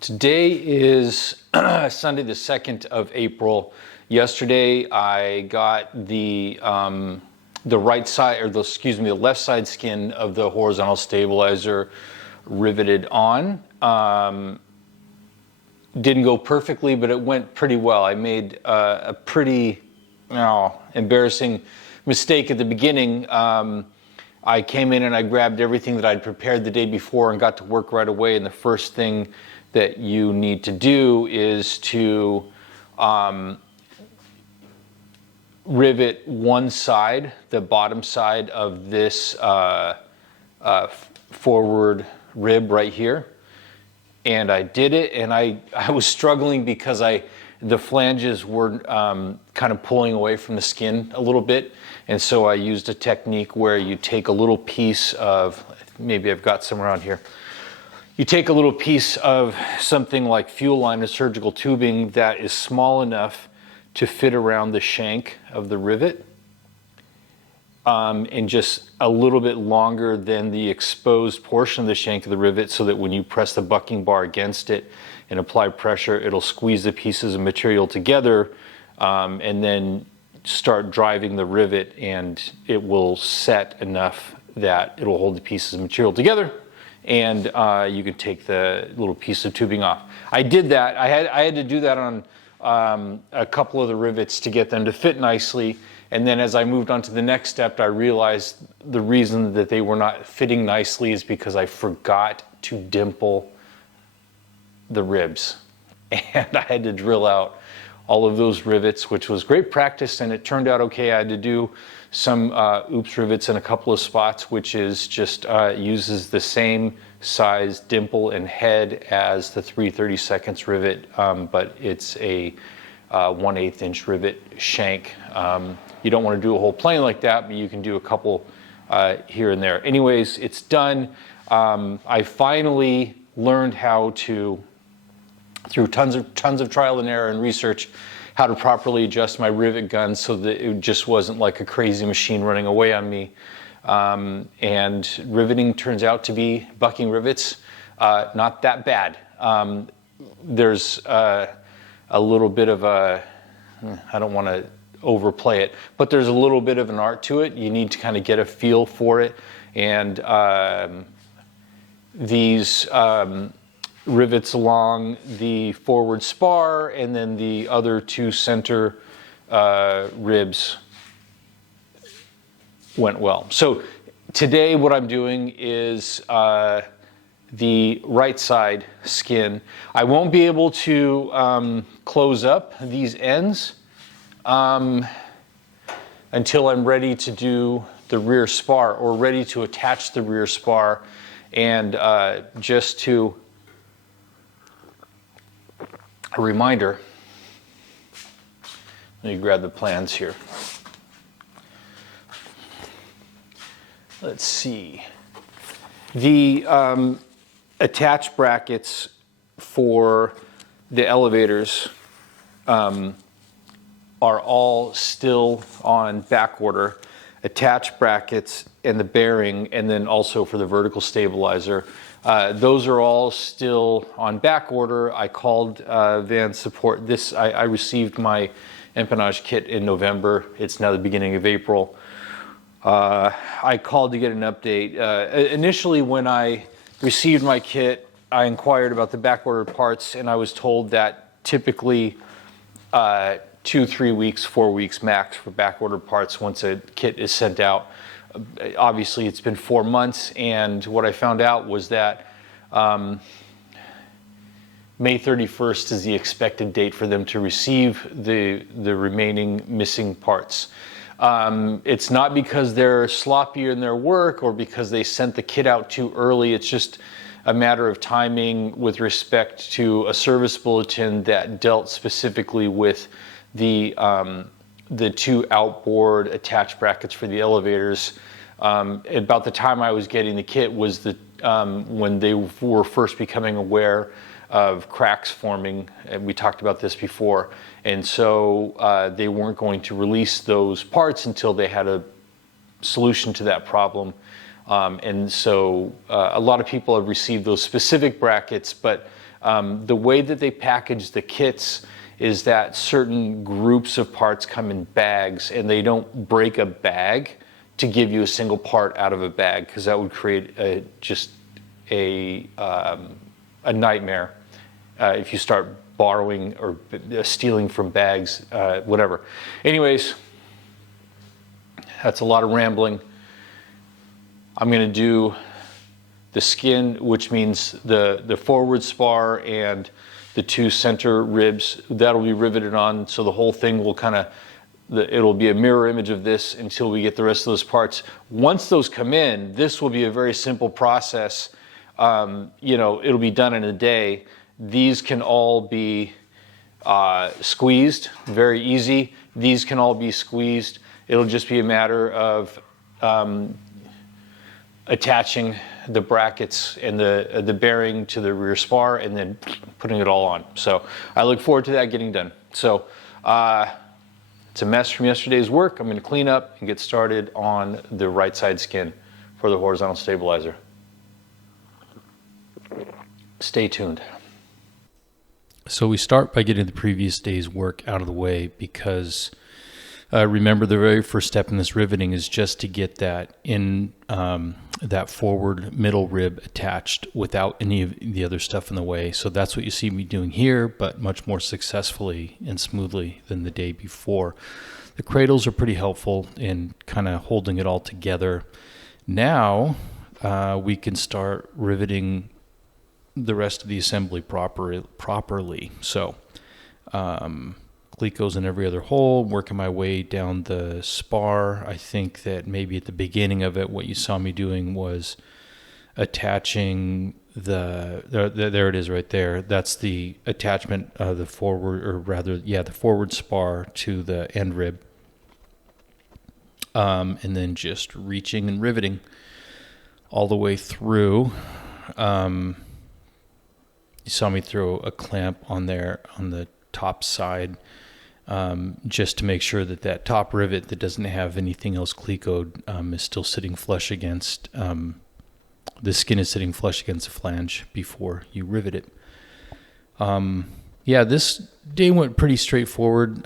Today is Sunday the 2nd of April. Yesterday I got the right side, or the left side skin of the horizontal stabilizer riveted on. Didn't go perfectly, but it went pretty well. I made a pretty embarrassing mistake at the beginning. I came in and I grabbed everything that I'd prepared the day before and got to work right away. And the first thing that you need to do is to rivet one side, the bottom side of this forward rib right here. And I did it, and I was struggling because the flanges were kind of pulling away from the skin a little bit. And so I used a technique where you take a little piece of, maybe I've got some around here. You take a little piece of something like fuel line or surgical tubing that is small enough to fit around the shank of the rivet, and just a little bit longer than the exposed portion of the shank of the rivet, so that when you press the bucking bar against it and apply pressure, it'll squeeze the pieces of material together, and then start driving the rivet, and it will set enough that it'll hold the pieces of material together, and you can take the little piece of tubing off. I did that. I had to do that on a couple of the rivets to get them to fit nicely. And then as I moved on to the next step, I realized the reason that they were not fitting nicely is because I forgot to dimple the ribs. And I had to drill out all of those rivets, which was great practice, and it turned out okay. I had to do some oops rivets in a couple of spots, which is just uses the same size dimple and head as the 3/32 rivet, but it's a 1/8 inch rivet shank. You don't want to do a whole plane like that, but you can do a couple here and there. Anyways, it's done. I finally learned how to, through tons of trial and error and research, how to properly adjust my rivet gun so that it just wasn't like a crazy machine running away on me. And riveting turns out to be, bucking rivets, not that bad. There's a little bit of a, I don't want to overplay it, but there's a little bit of an art to it. You need to kind of get a feel for it. And these rivets along the forward spar and then the other two center ribs went well. So today what I'm doing is the right side skin. I won't be able to close up these ends until I'm ready to do the rear spar, or ready to attach the rear spar. And just to a reminder, let me grab the plans here. Let's see. The attach brackets for the elevators are all still on back order. Attach brackets and the bearing, and then also for the vertical stabilizer. Those are all still on back order. I called Van Support. I received my empennage kit in November. It's now the beginning of April. I called to get an update. Initially, when I received my kit, I inquired about the back ordered parts, and I was told that typically 2, 3 weeks, 4 weeks max for back ordered parts once a kit is sent out. Obviously, it's been 4 months, and what I found out was that May 31st is the expected date for them to receive the remaining missing parts. It's not because they're sloppier in their work or because they sent the kit out too early. It's just a matter of timing with respect to a service bulletin that dealt specifically with the 2 outboard attached brackets for the elevators. About the time I was getting the kit was when they were first becoming aware of cracks forming, and we talked about this before, and so they weren't going to release those parts until they had a solution to that problem. And so a lot of people have received those specific brackets, but the way that they package the kits is that certain groups of parts come in bags, and they don't break a bag to give you a single part out of a bag, because that would create just a nightmare if you start borrowing or stealing from bags, whatever. Anyways, that's a lot of rambling. I'm going to do the skin, which means the forward spar and the two center ribs. That'll be riveted on, so the whole thing will kind of, it'll be a mirror image of this until we get the rest of those parts. Once those come in, this will be a very simple process. You know, it'll be done in a day. These can all be squeezed, very easy. These can all be squeezed. It'll just be a matter of attaching the brackets and the bearing to the rear spar and then putting it all on. So I look forward to that getting done. So it's a mess from yesterday's work. I'm going to clean up and get started on the right side skin for the horizontal stabilizer. Stay tuned. So we start by getting the previous day's work out of the way, because remember, the very first step in this riveting is just to get that in that forward middle rib attached without any of the other stuff in the way. So that's what you see me doing here, but much more successfully and smoothly than the day before. The cradles are pretty helpful in kind of holding it all together. Now we can start riveting the rest of the assembly properly. So Clecos in every other hole, working my way down the spar. I think that maybe at the beginning of it, what you saw me doing was attaching there it is right there. That's the attachment of the forward, or rather, yeah, the forward spar to the end rib. And then just reaching and riveting all the way through. You saw me throw a clamp on there on the top side, just to make sure that that top rivet that doesn't have anything else clecoed is still sitting flush against, the skin is sitting flush against the flange before you rivet it. Yeah, this day went pretty straightforward.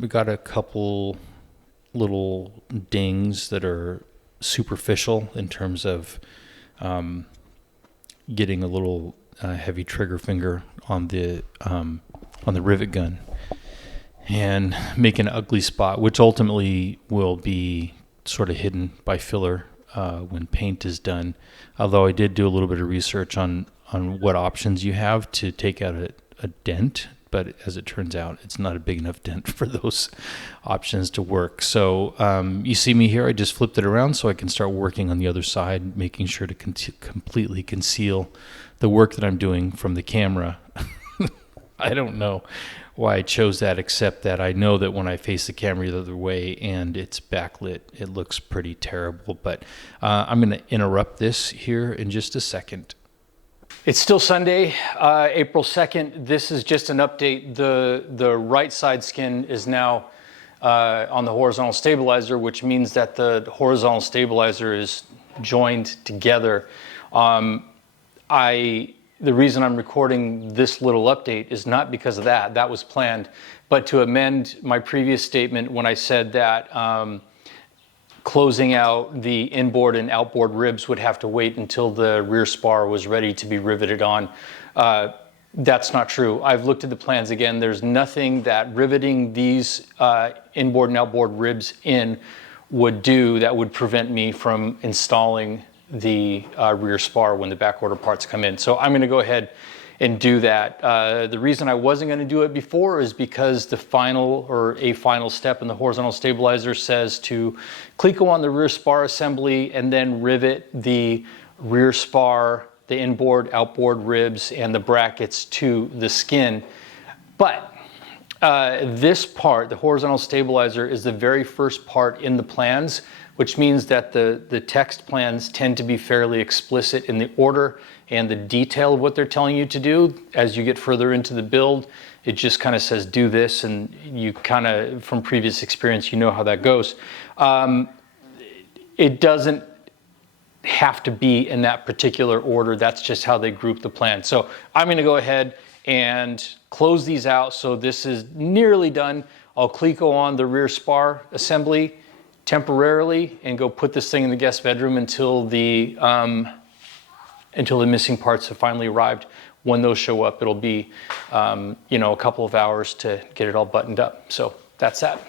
We got a couple little dings that are superficial in terms of getting a little heavy trigger finger on the rivet gun and make an ugly spot, which ultimately will be sort of hidden by filler when paint is done. Although I did do a little bit of research on what options you have to take out a dent, but as it turns out, it's not a big enough dent for those options to work. So you see me here, I just flipped it around so I can start working on the other side, making sure to completely conceal the work that I'm doing from the camera. I don't know why I chose that, except that I know that when I face the camera the other way and it's backlit, it looks pretty terrible. But I'm going to interrupt this here in just a second. It's still Sunday, April 2nd. This is just an update. The right side skin is now on the horizontal stabilizer, which means that the horizontal stabilizer is joined together. The reason I'm recording this little update is not because of that. That was planned. But to amend my previous statement when I said that closing out the inboard and outboard ribs would have to wait until the rear spar was ready to be riveted on. That's not true. I've looked at the plans again. There's nothing that riveting these inboard and outboard ribs in would do that would prevent me from installing the rear spar when the backorder parts come in. So I'm going to go ahead and do that. The reason I wasn't going to do it before is because the final step in the horizontal stabilizer says to cleco on the rear spar assembly and then rivet the rear spar, the inboard, outboard ribs, and the brackets to the skin. But this part, the horizontal stabilizer, is the very first part in the plans, which means that the text plans tend to be fairly explicit in the order and the detail of what they're telling you to do. As you get further into the build, it just kind of says do this, and you kind of, from previous experience, you know how that goes. it doesn't have to be in that particular order. That's just how they group the plan. So I'm going to go ahead and close these out. So this is nearly done. I'll cleco on the rear spar assembly temporarily and go put this thing in the guest bedroom until the missing parts have finally arrived. When those show up, it'll be a couple of hours to get it all buttoned up. So that's that.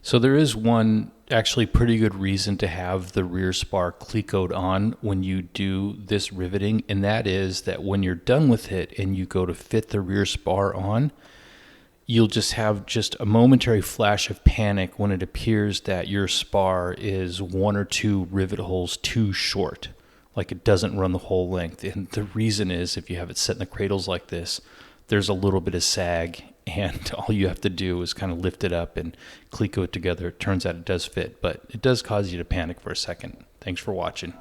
So there is one actually pretty good reason to have the rear spar clecoed on when you do this riveting, and that is that when you're done with it and you go to fit the rear spar on, you'll just have just a momentary flash of panic when it appears that your spar is 1 or 2 rivet holes too short, like it doesn't run the whole length. And the reason is, if you have it set in the cradles like this, there's a little bit of sag, and all you have to do is kind of lift it up and cleco it together. It turns out it does fit, but it does cause you to panic for a second. Thanks for watching.